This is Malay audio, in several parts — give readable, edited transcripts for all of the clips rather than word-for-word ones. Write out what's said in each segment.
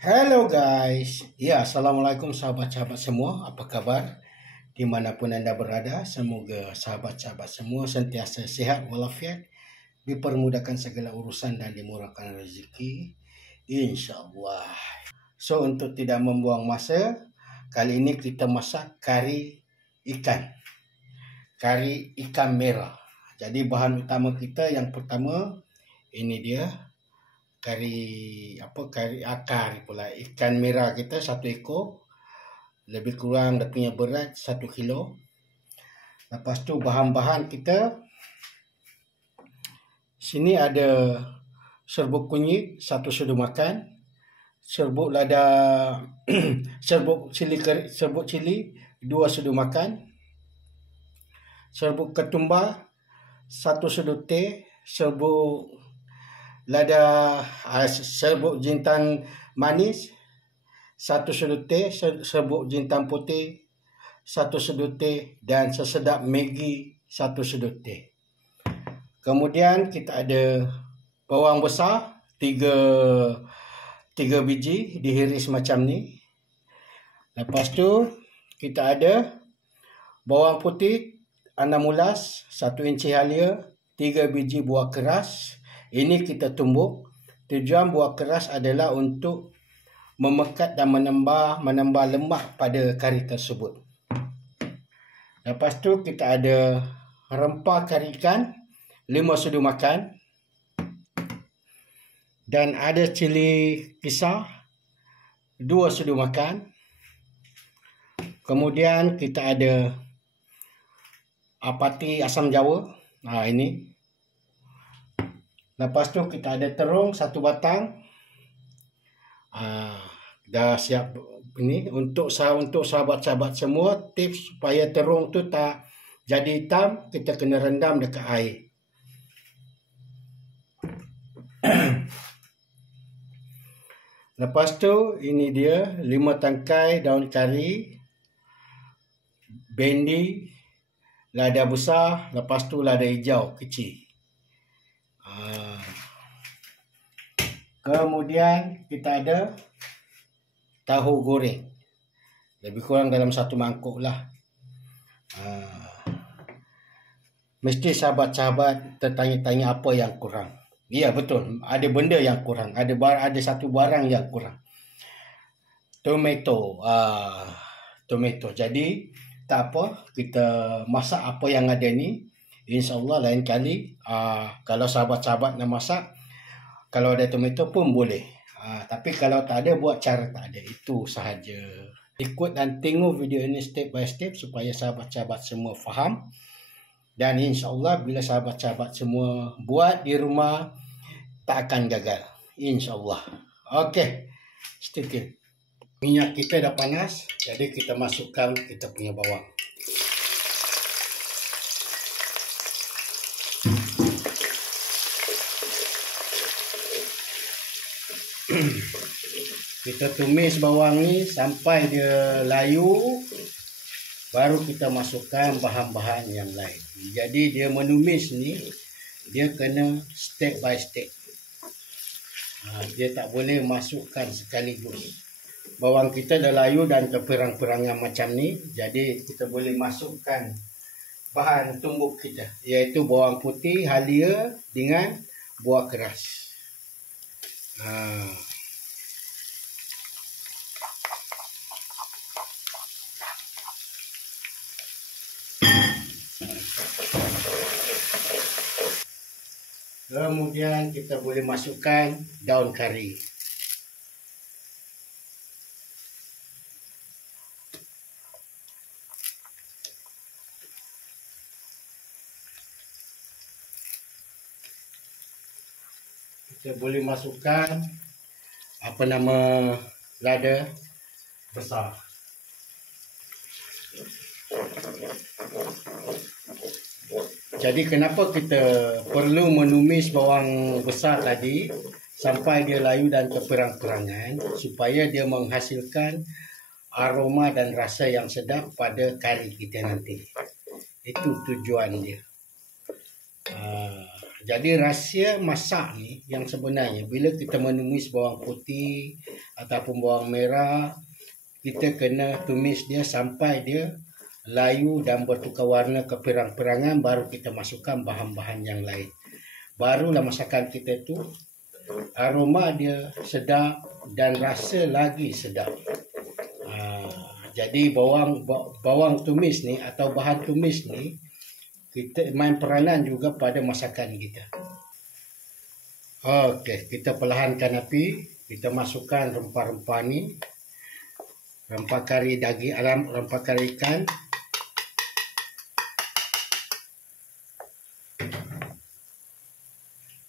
Hello guys, ya assalamualaikum sahabat-sahabat semua, apa kabar? Dimanapun anda berada, semoga sahabat-sahabat semua sentiasa sihat walafiat, dipermudahkan segala urusan dan dimurahkan rezeki, insyaAllah. So untuk tidak membuang masa, kali ini kita masak kari ikan merah. Jadi bahan utama kita yang pertama, ini dia kari akar pula ikan merah kita 1 ekor, lebih kurang dia punya berat 1 kilo. Lepas tu bahan-bahan kita sini ada serbuk kunyit 1 sudu makan, serbuk lada serbuk cili 2 sudu makan, serbuk ketumbar 1 sudu teh, serbuk lada serbuk jintan manis 1 sudu teh, serbuk jintan putih 1 sudu teh, dan sesedap Maggi 1 sudu teh. Kemudian kita ada bawang besar 3 biji dihiris macam ni. Lepas tu kita ada bawang putih 6 ulas, 1 inci halia, 3 biji buah keras. Ini kita tumbuk. Tujuan buah keras adalah untuk memekat dan menambah lemak pada kari tersebut. Lepas tu kita ada rempah kari ikan 5 sudu makan, dan ada cili pisah 2 sudu makan. Kemudian kita ada pati asam jawa, ini. Lepas tu kita ada terung 1 batang. Dah siap ini untuk sahabat-sahabat semua. Tips supaya terung tu tak jadi hitam, kita kena rendam dekat air. Lepas tu ini dia 5 tangkai daun kari, bendi, lada besar, lepas tu lada hijau kecil. Kemudian kita ada tahu goreng, lebih kurang dalam 1 mangkuk lah. Mesti sahabat-sahabat tertanya-tanya apa yang kurang. Ya betul, ada benda yang kurang, ada satu barang yang kurang. Tomato. Jadi tak apa, kita masak apa yang ada ni. InsyaAllah lain kali kalau sahabat-sahabat nak masak, kalau ada tomato pun boleh. Tapi kalau tak ada, buat cara tak ada. Itu sahaja. Ikut dan tengok video ini step by step supaya sahabat-sahabat semua faham. Dan insyaAllah bila sahabat-sahabat semua buat di rumah, tak akan gagal. InsyaAllah. Okey. Stay tune. Minyak kita dah panas. Jadi kita masukkan kita punya bawang. Kita tumis bawang ni sampai dia layu, baru kita masukkan bahan-bahan yang lain. Jadi dia menumis ni, dia kena step by step. Dia tak boleh masukkan sekaligus. Bawang kita dah layu dan keperang-perangan macam ni, jadi kita boleh masukkan bahan tumbuk kita, iaitu bawang putih, halia dengan buah keras. Kemudian kita boleh masukkan daun kari. Kita boleh masukkan lada besar. Jadi kenapa kita perlu menumis bawang besar tadi sampai dia layu dan keperang-perangan, supaya dia menghasilkan aroma dan rasa yang sedap pada kari kita nanti. Itu tujuan dia. Jadi rahsia masak ni yang sebenarnya bila kita menumis bawang putih ataupun bawang merah, kita kena tumis dia sampai dia layu dan bertukar warna kepirang-pirangan, baru kita masukkan bahan-bahan yang lain. Barulah masakan kita tu aroma dia sedap dan rasa lagi sedap. Jadi bawang tumis ni atau bahan tumis ni kita main peranan juga pada masakan kita. Okey, kita perlahankan api, kita masukkan rempah-rempah ni. Rempah kari daging, rempah kari ikan.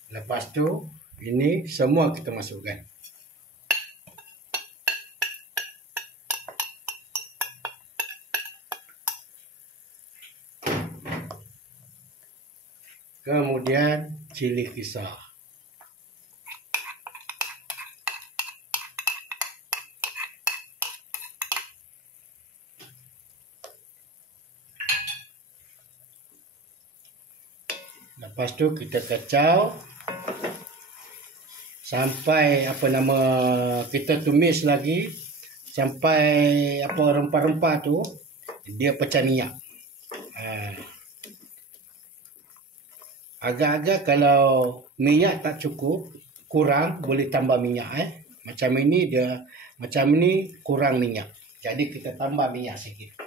Lepas tu, ini semua kita masukkan. Kemudian, cili kisar. Lepas tu kita kacau sampai kita tumis lagi sampai rempah-rempah tu dia pecah minyak. Agak-agak kalau minyak tak cukup, kurang, boleh tambah minyak. Macam ini kurang minyak. Jadi kita tambah minyak sikit.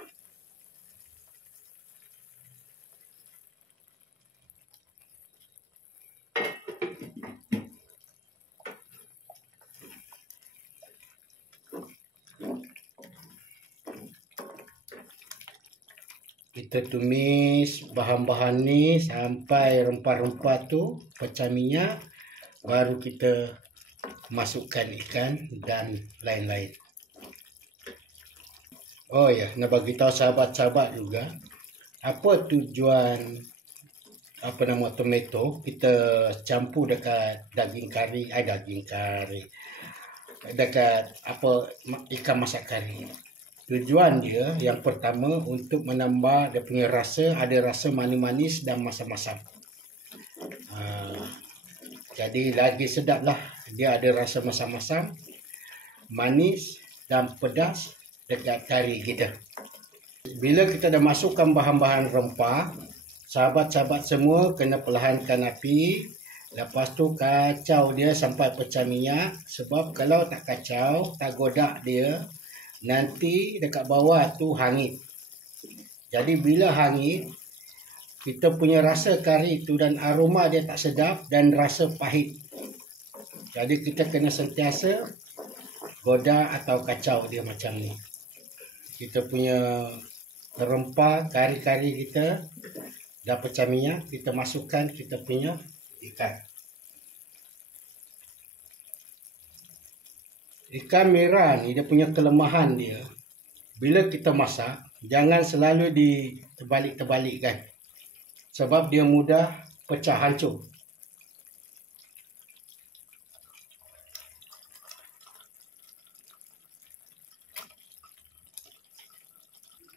Kita tumis bahan-bahan ni sampai rempah-rempah tu pecah minyak, baru kita masukkan ikan dan lain-lain. Oh ya, nak bagi tahu sahabat-sahabat juga apa tujuan tomato kita campur dekat dekat ikan masak kari. Tujuan dia yang pertama untuk menambah dia punya rasa, ada rasa manis-manis dan masam-masam. Jadi lagi sedap lah, dia ada rasa masam-masam, manis dan pedas dekat kari kita. Bila kita dah masukkan bahan-bahan rempah, sahabat-sahabat semua kena perlahankan api. Lepas tu kacau dia sampai pecah minyak. Sebab kalau tak kacau, tak godak dia, nanti dekat bawah tu hangit. Jadi bila hangit, kita punya rasa kari tu dan aroma dia tak sedap dan rasa pahit. Jadi kita kena sentiasa godak atau kacau dia macam ni. Kita punya rempah kari-kari kita dah pecah minyak, kita masukkan kita punya ikan. Ikan merah ni dia punya kelemahan dia, bila kita masak jangan selalu diterbalik-terbalikkan, sebab dia mudah pecah hancur.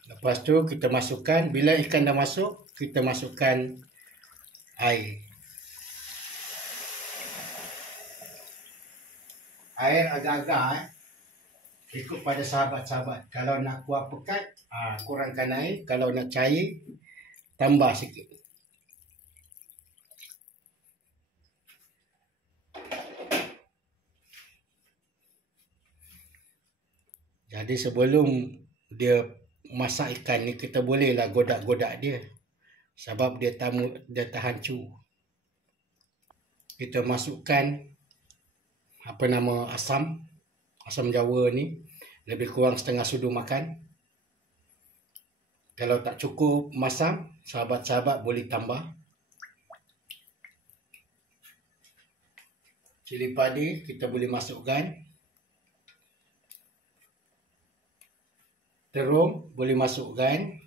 Lepas tu kita masukkan, bila ikan dah masuk, kita masukkan air. Air agak-agak ikut pada sahabat-sahabat. Kalau nak kuah pekat, kurangkan air. Kalau nak cair, tambah sikit. Jadi sebelum dia masak ikan ni, kita bolehlah godak-godak dia. Sebab dia tahan hancur. Kita masukkan asam Jawa ni lebih kurang setengah sudu makan. Kalau tak cukup masam, sahabat-sahabat boleh tambah. Cili padi kita boleh masukkan. Terung boleh masukkan.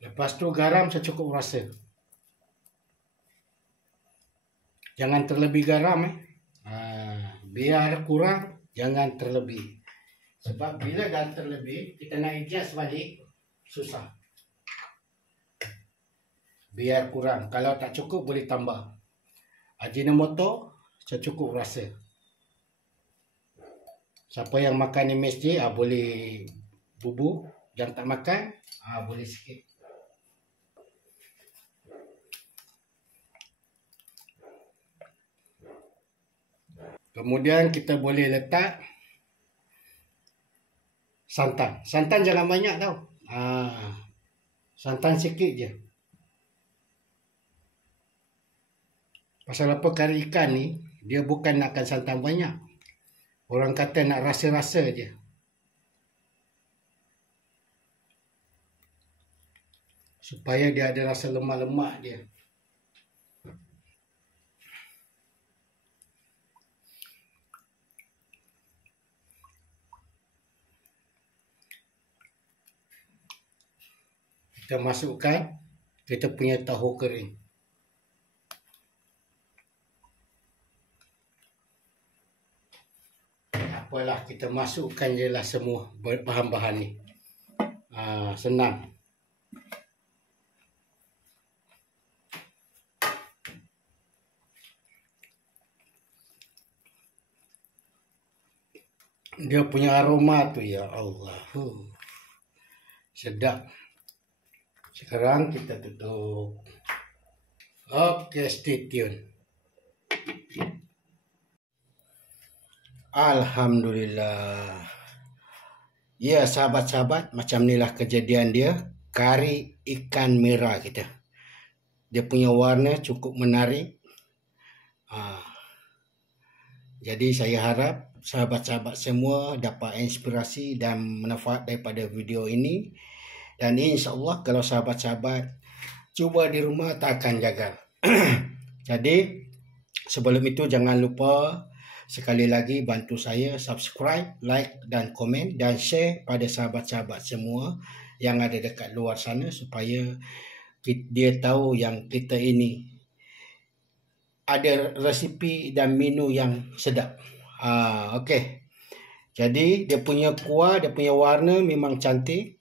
Lepas tu garam secukup rasa. Jangan terlebih garam. Biar kurang, jangan terlebih. Sebab bila dah terlebih, kita nak adjust balik, susah. biar kurang. Kalau tak cukup boleh tambah. Ajinomoto secukup rasa. Siapa yang makan MSG boleh bubur. Yang tak makan boleh sikit. Kemudian kita boleh letak santan. Santan jangan banyak tau. Santan sikit je. Pasal apa, kari ikan ni dia bukan nakkan santan banyak. Orang kata nak rasa-rasa je. Supaya dia ada rasa lemak-lemak dia. Kita masukkan kita punya tahu kering. Apalah, kita masukkan je lah semua bahan-bahan ni. Senang. Dia punya aroma tu, ya Allah. Sedap. Sekarang kita tutup. Oke, stay tune. Alhamdulillah. Ya, sahabat-sahabat, macam inilah kejadian dia. Kari ikan merah kita. Dia punya warna cukup menarik. Jadi saya harap sahabat-sahabat semua dapat inspirasi dan manfaat daripada video ini. Dan insya-Allah kalau sahabat-sahabat cuba di rumah tak akan gagal. Jadi sebelum itu jangan lupa sekali lagi bantu saya subscribe, like dan komen dan share pada sahabat-sahabat semua yang ada dekat luar sana supaya dia tahu yang kita ini ada resipi dan menu yang sedap. Okey. Jadi dia punya kuah, dia punya warna memang cantik.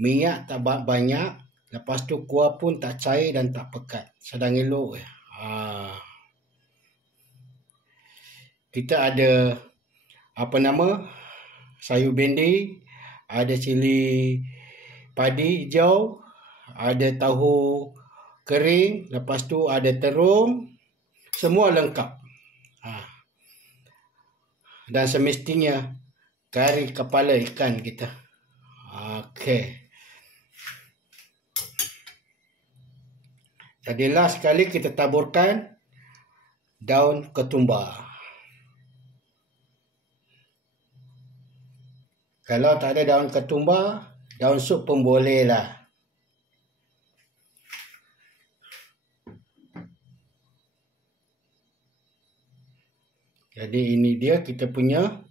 Minyak tak banyak. Lepas tu kuah pun tak cair dan tak pekat. Sedang elok. Kita ada sayur bendi, ada cili padi hijau, ada tahu kering, lepas tu ada terung, semua lengkap. Dan semestinya kari kepala ikan kita. Okey. Jadi last sekali kita taburkan daun ketumbar. Kalau tak ada daun ketumbar, daun sup pun boleh lah. Jadi ini dia kita punya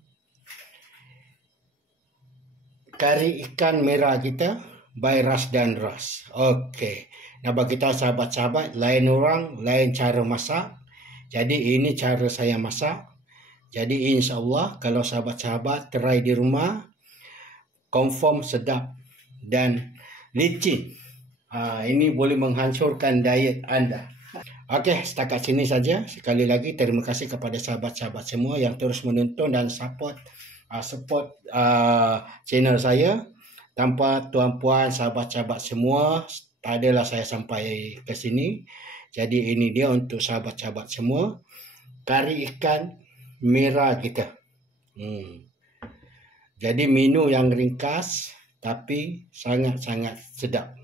kari ikan merah kita by Rasdan Ras. Okey. Nak bagi tahu sahabat-sahabat, lain orang, lain cara masak. Jadi ini cara saya masak. Jadi insya-Allah kalau sahabat-sahabat try di rumah, confirm sedap dan licin. Ini boleh menghancurkan diet anda. Okey, setakat sini saja. Sekali lagi terima kasih kepada sahabat-sahabat semua yang terus menonton dan support channel saya. Tanpa tuan-puan, sahabat-sahabat semua, tak adalah saya sampai ke sini. Jadi ini dia untuk sahabat-sahabat semua, kari ikan merah kita. Jadi menu yang ringkas tapi sangat-sangat sedap.